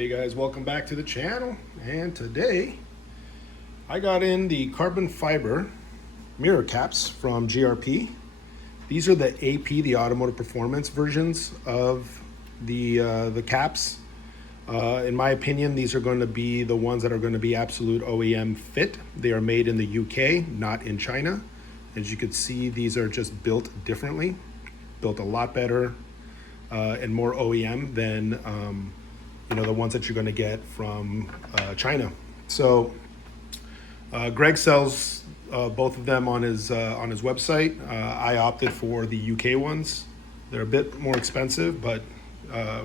Hey guys, welcome back to the channel. And today I got in the carbon fiber mirror caps from GRP. These are the AP, the Automotive Performance versions of the caps. In my opinion, these are going to be the ones that are going to be absolute OEM fit. They are made in the UK, not in China. As you can see, these are just built differently, built a lot better and more OEM than the ones that you're going to get from China. So Greg sells both of them on his website. I opted for the UK ones. They're a bit more expensive, but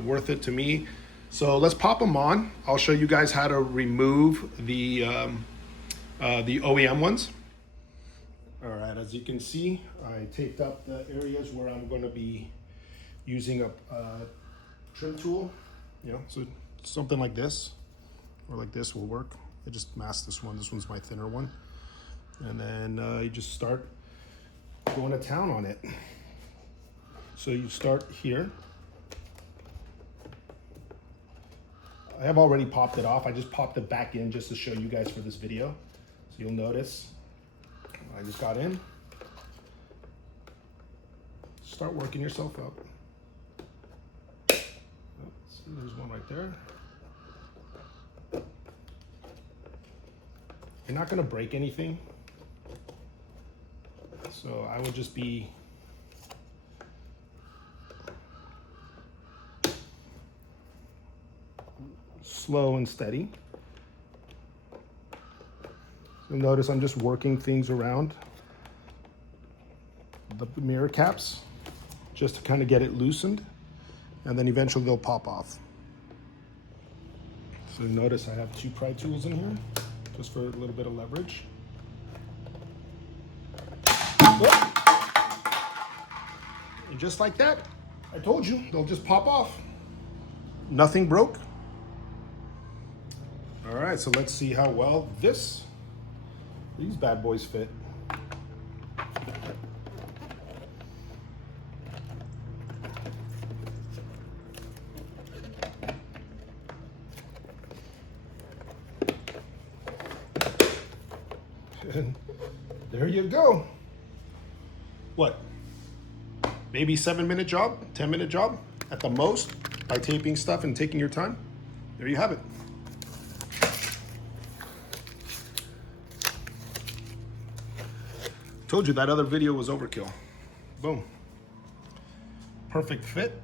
worth it to me. So let's pop them on. I'll show you guys how to remove the OEM ones. All right, as you can see, I taped up the areas where I'm going to be using a trim tool. So something like this or like this will work. I just masked this one. This one's my thinner one. And then you just start going to town on it. So you start here. I have already popped it off. I just popped it back in just to show you guys for this video. So you'll notice I just got in. Start working yourself up. There's one right there. You're not going to break anything, so I would just be slow and steady. So notice I'm just working things around the mirror caps just to kind of get it loosened, and then eventually they'll pop off. So notice I have two pry tools in here, just for a little bit of leverage. And just like that, I told you, they'll just pop off. Nothing broke. All right, so let's see how well these bad boys fit. And there you go. What? Maybe 7-minute job, 10-minute job at the most by taping stuff and taking your time. There you have it. Told you that other video was overkill. Boom. Perfect fit.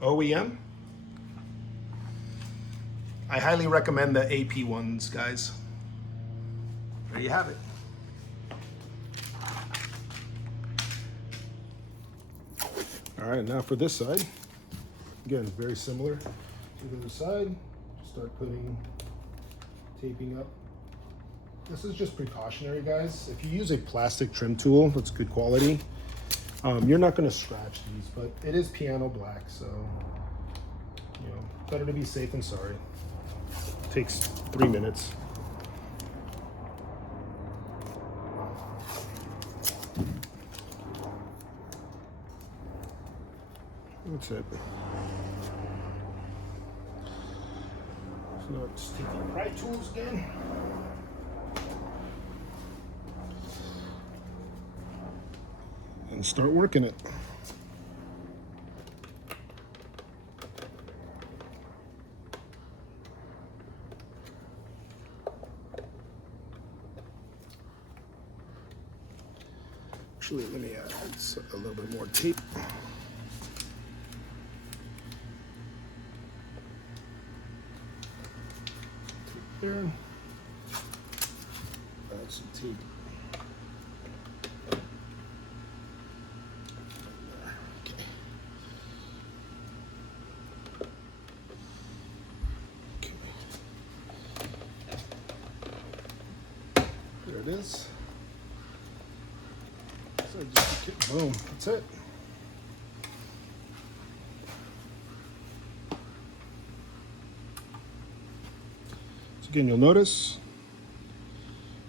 OEM. I highly recommend the AP ones, guys. There you have it. All right, now for this side. Again, very similar to the other side. Start taping up. This is just precautionary, guys. If you use a plastic trim tool that's good quality, you're not going to scratch these, but it is piano black, so better to be safe than sorry. Takes 3 minutes. That's it. So let's take the pry tools again. And start working it. Actually, let me add a little bit more tape. There. Add some tape. There it is. So just boom, that's it. So again, you'll notice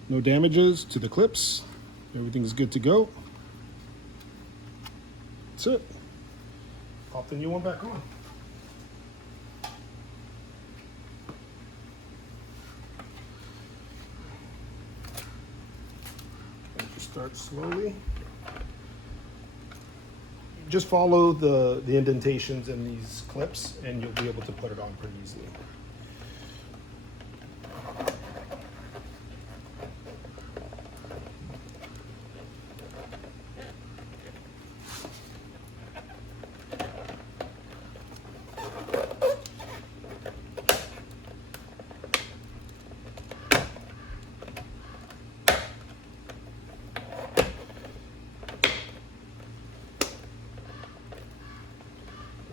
no damages to the clips. Everything's good to go. That's it. Pop the new one back on. start slowly. Just follow the indentations in these clips and you'll be able to put it on pretty easily.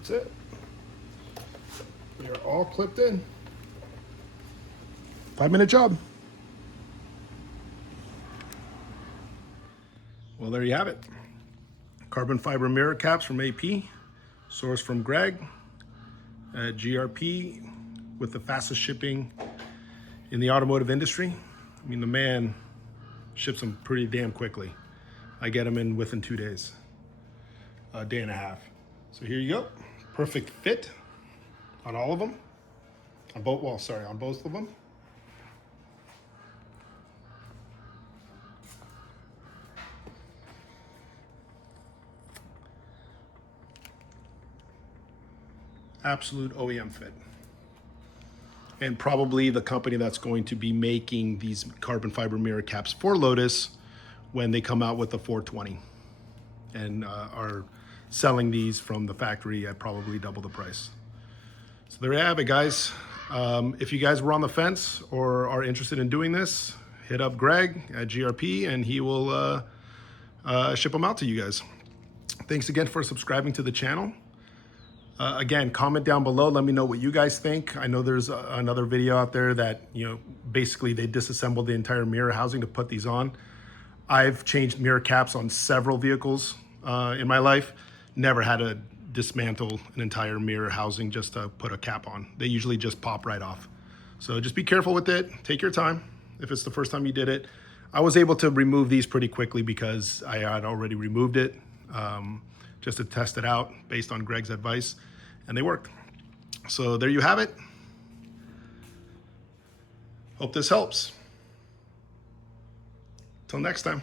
That's it. We are all clipped in. 5-minute job. Well, there you have it. Carbon fiber mirror caps from AP, sourced from Greg at GRP, with the fastest shipping in the automotive industry. I mean, the man ships them pretty damn quickly. I get them in within 2 days, a day and a half. So here you go. Perfect fit on all of them. On both of them. Absolute OEM fit. And probably the company that's going to be making these carbon fiber mirror caps for Lotus when they come out with the 420 and are selling these from the factory at probably double the price. So there you have it, guys. If you guys were on the fence or are interested in doing this, hit up Greg at GRP and he will ship them out to you guys. Thanks again for subscribing to the channel. Again, comment down below. Let me know what you guys think. I know there's another video out there that, basically they disassembled the entire mirror housing to put these on. I've changed mirror caps on several vehicles in my life. Never had to dismantle an entire mirror housing just to put a cap on. They usually just pop right off. So just be careful with it. Take your time if it's the first time you did it. I was able to remove these pretty quickly because I had already removed it just to test it out based on Greg's advice, and they worked. So there you have it. Hope this helps. Till next time.